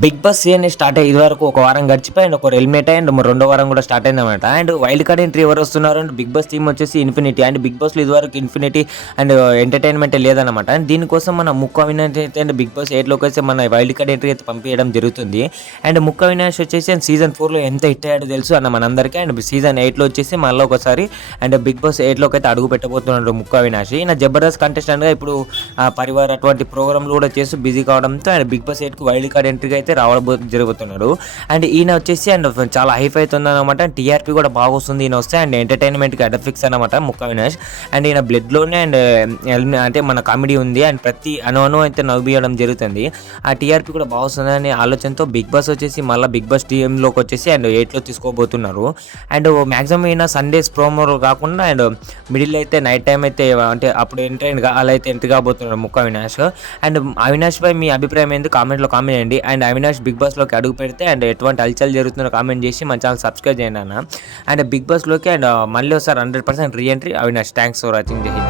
Big boss season start అయ్యి ఇదివరకు ఒక వారం గడిచిపోయి అండ్ ఒక ఎలిమినేట్ అయ్యి అండ్ రెండో వారం కూడా స్టార్ట్ అయిందన్నమాట. అండ్ వైల్డ్ కార్డ్ ఎంట్రీ ఎవరు వస్తున్నారు అండ్ బిగ్ బాస్ టీమ్ వచ్చేసి ఇన్ఫినిటీ. అండ్ బిగ్ బాస్లో ఇదివరకు ఇన్ఫినిటీ అండ్ ఎంటర్టైన్మెంట్ లేదన్నమాట. అండ్ దీనికోసం మన ముక్క అవినాష్ అయితే అండ్ బిగ్ బాస్ 8లోకి వచ్చి మన వైల్డ్ కార్డ్ ఎంట్రీ అయితే పంపించడం జరుగుతుంది. అండ్ ముక్క అవినాష్ వచ్చేసి సీజన్ 4లో ఎంత హిట్ అయ్యాడో తెలుసు అన్న మనందరికీ. అండ్ సీజన్ 8లో వచ్చేసి మళ్ళీ ఒకసారి అండ్ బిగ్ బాస్ 8లోకి అయితే అడుగు పెట్టబోతున్నాడు ముక్క అవినాష్. ఈయన జబర్దస్త్ కంటెస్టెంట్గా ఇప్పుడు పరివార్ అటువంటి ప్రోగ్రాంలు కూడా చేస్తూ బిజీ కావడంతో అండ్ బిగ్ బాస్ 8కు వైల్డ్ కార్డ్ ఎంట్రీకి అయితే జరుగుతున్నాడు. అండ్ ఈయన వచ్చేసి అండ్ చాలా హైఫ్ అవుతుంది అనమాట. టీఆర్పీ కూడా బాగా వస్తుంది ఈయన వస్తే. అండ్ ఎంటర్టైన్మెంట్కి అడఫిక్స్ అనమాట ముక్క అవినాష్. అండ్ ఈయన బ్లడ్లోనే అండ్ అంటే మన కామెడీ ఉంది. అండ్ ప్రతి అను అయితే నవ్వియడం జరుగుతుంది. ఆ టీఆర్పీ కూడా బాగా వస్తుంది అనే ఆలోచనతో బిగ్ బాస్ వచ్చేసి మళ్ళీ బిగ్ బాస్ టీంలోకి వచ్చేసి అండ్ 8లో తీసుకోబోతున్నారు. అండ్ మ్యాక్సిమం ఈయన సండేస్ ప్రోమోలు కాకుండా అండ్ మిడిల్ అయితే నైట్ టైం అయితే అంటే అప్పుడు అలా అయితే ఎంట్రీ కాబోతున్నాడు ముక్క అవినాష్. అండ్ అవినాష్ పై మీ అభిప్రాయం ఏంది కామెంట్లో కామెంట్ చేయండి. అండ్ అవినాష్ బిగ్ బాస్లోకి అడుగు పెడితే అండ్ ఎటువంటి హల్చల్ జరుగుతుందో కామెంట్ చేసి మన ఛానల్ సబ్స్క్రైబ్ చేయండి అన్న. అండ్ బిగ్ బాస్లోకి అండ్ మళ్ళీ ఒకసారి 100% re entry Avinash. Thanks for watching.